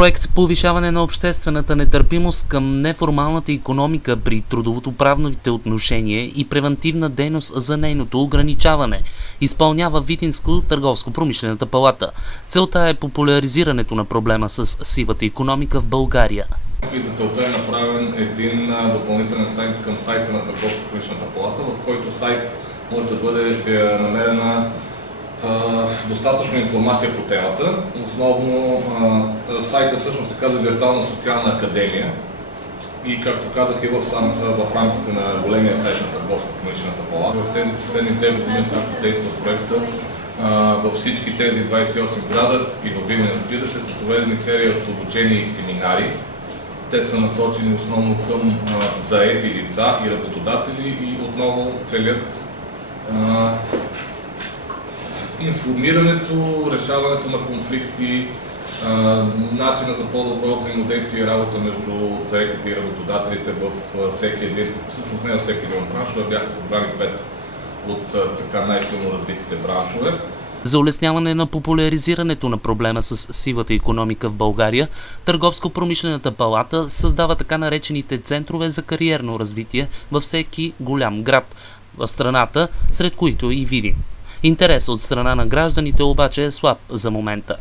Проект повишаване на обществената нетърпимост към неформалната икономика при трудовото-правните отношения и превантивна дейност за нейното ограничаване изпълнява Видинско търговско-промишлената палата. Целта е популяризирането на проблема с сивата икономика в България. И за целта е направен един допълнителен сайт към сайта на Търговско-промишлената палата, в който сайт може да бъде намерена достатъчно информация по темата. Основно сайта всъщност се казва Виртуална социална академия и, както казах, и в рамките на големия сайт на Търговско-промишлената палата. В тези последни 2 години, както действа проекта, във всички тези 28 града и в Видин, разбира се, са проведени серия от обучения и семинари. Те са насочени основно към заети лица и работодатели и отново целят информирането, решаването на конфликти, начина за по-добро взаимодействие и работа между заетите и работодателите в всеки един, всъщност не във всеки един браншове, бяха подбрани 5 от така най-силно развитите браншове. За улесняване на популяризирането на проблема с сивата икономика в България, Търговско-промишлената палата създава така наречените центрове за кариерно развитие във всеки голям град в страната, сред които и Видин. Интересът от страна на гражданите обаче е слаб за момента.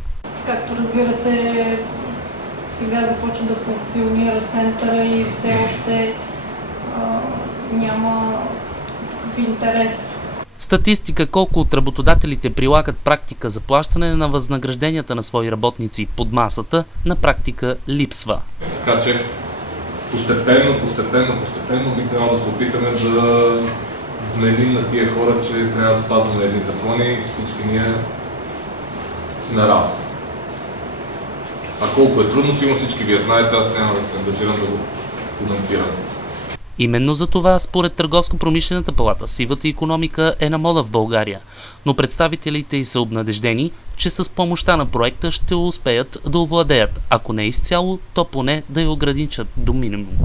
Както разбирате, сега започва да функционира центъра и все още няма такъв интерес. Статистика колко от работодателите прилагат практика за плащане на възнагражденията на свои работници под масата, на практика липсва. Така че постепенно би трябвало да се опитаме да вменим на тия хора, че трябва да спазваме едни закони и че всички ние си на работа. А колко е трудно, сигурно всички вие знаете, аз няма да се ангажирам да го коментирам. Именно за това, според Търговско-промишлената палата, сивата икономика е на мода в България, но представителите й са обнадеждени, че с помощта на проекта ще успеят да овладеят, ако не изцяло, то поне да я ограничат до минимум.